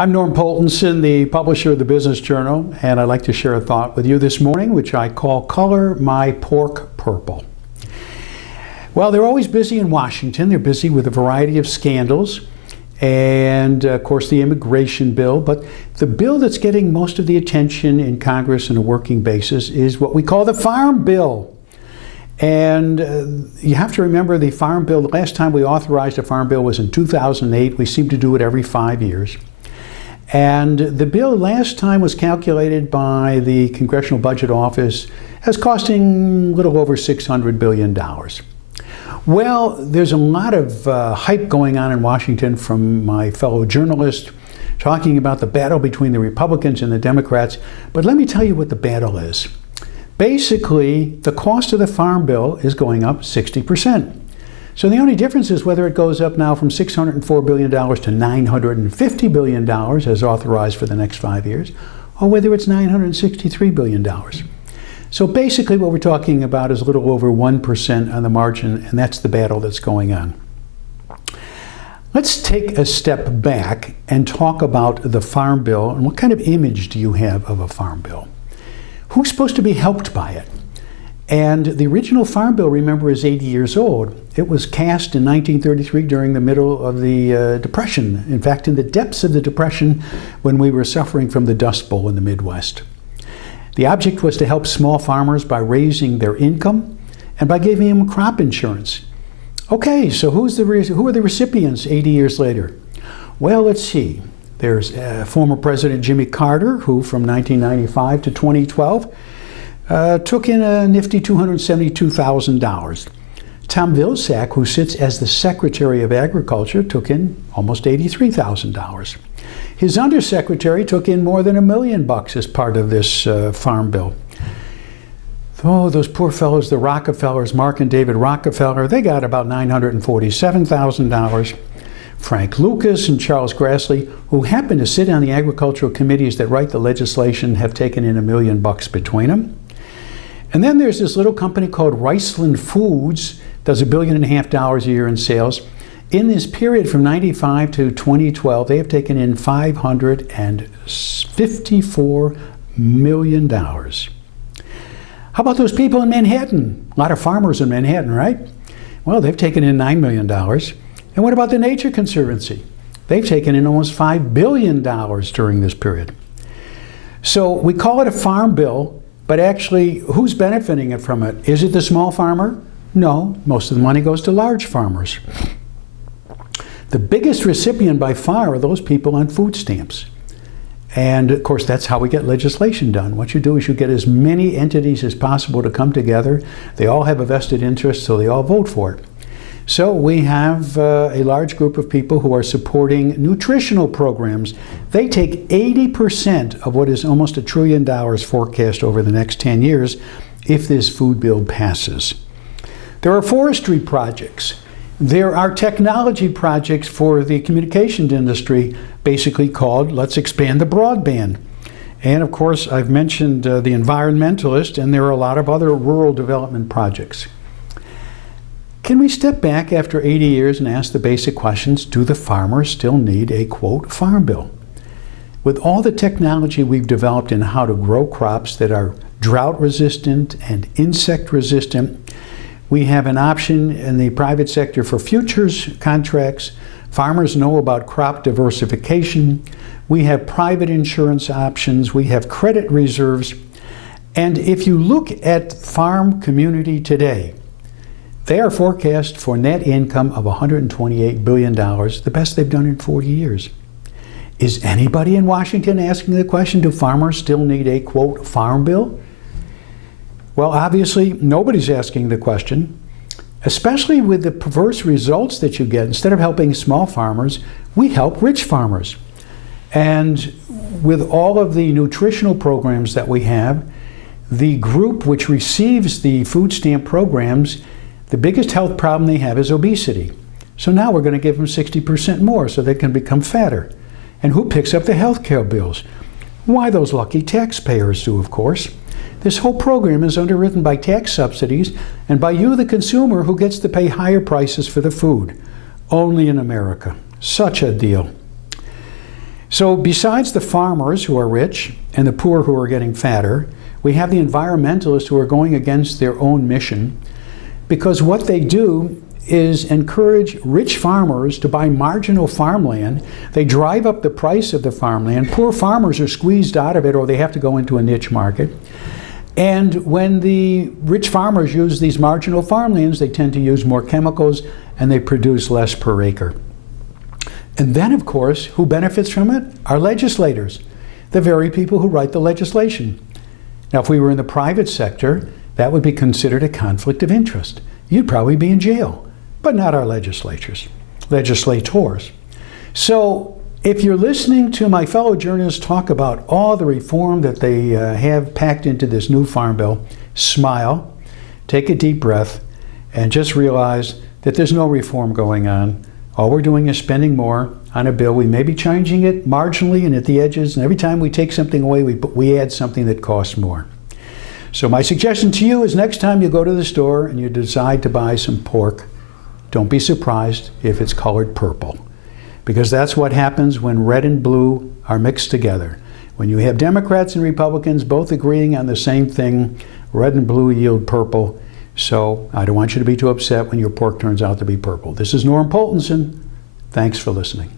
I'm Norm Poltenson, the publisher of the Business Journal, and I'd like to share a thought with you this morning, which I call Color My Pork Purple. Well, they're always busy in Washington. They're busy with a variety of scandals and, of course, the immigration bill. But the bill that's getting most of the attention in Congress on a working basis is what we call the Farm Bill. And you have to remember the Farm Bill, the last time we authorized a Farm Bill was in 2008. We seem to do it every 5 years. And the bill last time was calculated by the Congressional Budget Office as costing a little over $600 billion. Well, there's a lot of hype going on in Washington from my fellow journalists talking about the battle between the Republicans and the Democrats. But let me tell you what the battle is. Basically, the cost of the Farm Bill is going up 60%. So the only difference is whether it goes up now from $604 billion to $950 billion as authorized for the next 5 years, or whether it's $963 billion. So basically what we're talking about is a little over 1% on the margin, and that's the battle that's going on. Let's take a step back and talk about the Farm Bill and what kind of image do you have of a Farm Bill? Who's supposed to be helped by it? And the original Farm Bill, remember, is 80 years old. It was cast in 1933 during the middle of the Depression. In fact, in the depths of the Depression when we were suffering from the Dust Bowl in the Midwest. The object was to help small farmers by raising their income and by giving them crop insurance. Okay, so who are the recipients 80 years later? Well, let's see. There's former President Jimmy Carter, who from 1995 to 2012 took in a nifty $272,000. Tom Vilsack, who sits as the Secretary of Agriculture, took in almost $83,000. His undersecretary took in more than $1 million as part of this Farm Bill. Oh, those poor fellows, the Rockefellers, Mark and David Rockefeller, they got about $947,000. Frank Lucas and Charles Grassley, who happen to sit on the agricultural committees that write the legislation, have taken in $1 million between them. And then there's this little company called Riceland Foods, does $1.5 billion a year in sales. In this period from 95 to 2012, they have taken in $554 million. How about those people in Manhattan? A lot of farmers in Manhattan, right? Well, they've taken in $9 million. And what about the Nature Conservancy? They've taken in almost $5 billion during this period. So we call it a Farm Bill, but actually, who's benefiting it from it? Is it the small farmer? No, most of the money goes to large farmers. The biggest recipient by far are those people on food stamps. And of course, that's how we get legislation done. What you do is you get as many entities as possible to come together. They all have a vested interest, so they all vote for it. So we have a large group of people who are supporting nutritional programs. They take 80% of what is almost $1 trillion forecast over the next 10 years if this food bill passes. There are forestry projects. There are technology projects for the communications industry, basically called Let's Expand the Broadband. And of course, I've mentioned the environmentalists, and there are a lot of other rural development projects. Can we step back after 80 years and ask the basic questions? Do the farmers still need a, quote, farm bill? With all the technology we've developed in how to grow crops that are drought resistant and insect resistant, we have an option in the private sector for futures contracts. Farmers know about crop diversification. We have private insurance options. We have credit reserves. And if you look at farm community today, they are forecast for net income of $128 billion, the best they've done in 40 years. Is anybody in Washington asking the question, do farmers still need a, quote, farm bill? Well, obviously, nobody's asking the question, especially with the perverse results that you get. Instead of helping small farmers, we help rich farmers. And with all of the nutritional programs that we have, the group which receives the food stamp programs, the biggest health problem they have is obesity. So now we're going to give them 60% more so they can become fatter. And who picks up the health care bills? Why, those lucky taxpayers do, of course. This whole program is underwritten by tax subsidies and by you, the consumer, who gets to pay higher prices for the food. Only in America. Such a deal. So besides the farmers who are rich and the poor who are getting fatter, we have the environmentalists who are going against their own mission, because what they do is encourage rich farmers to buy marginal farmland. They drive up the price of the farmland. Poor farmers are squeezed out of it, or they have to go into a niche market. And when the rich farmers use these marginal farmlands, they tend to use more chemicals and they produce less per acre. And then, of course, who benefits from it? Our legislators, the very people who write the legislation. Now, if we were in the private sector, that would be considered a conflict of interest. You'd probably be in jail, but not our legislators. So if you're listening to my fellow journalists talk about all the reform that they have packed into this new farm bill, smile, take a deep breath, and just realize that there's no reform going on. All we're doing is spending more on a bill. We may be changing it marginally and at the edges, and every time we take something away, we add something that costs more. So my suggestion to you is, next time you go to the store and you decide to buy some pork, don't be surprised if it's colored purple, because that's what happens when red and blue are mixed together. When you have Democrats and Republicans both agreeing on the same thing, red and blue yield purple. So I don't want you to be too upset when your pork turns out to be purple. This is Norm Poltenson. Thanks for listening.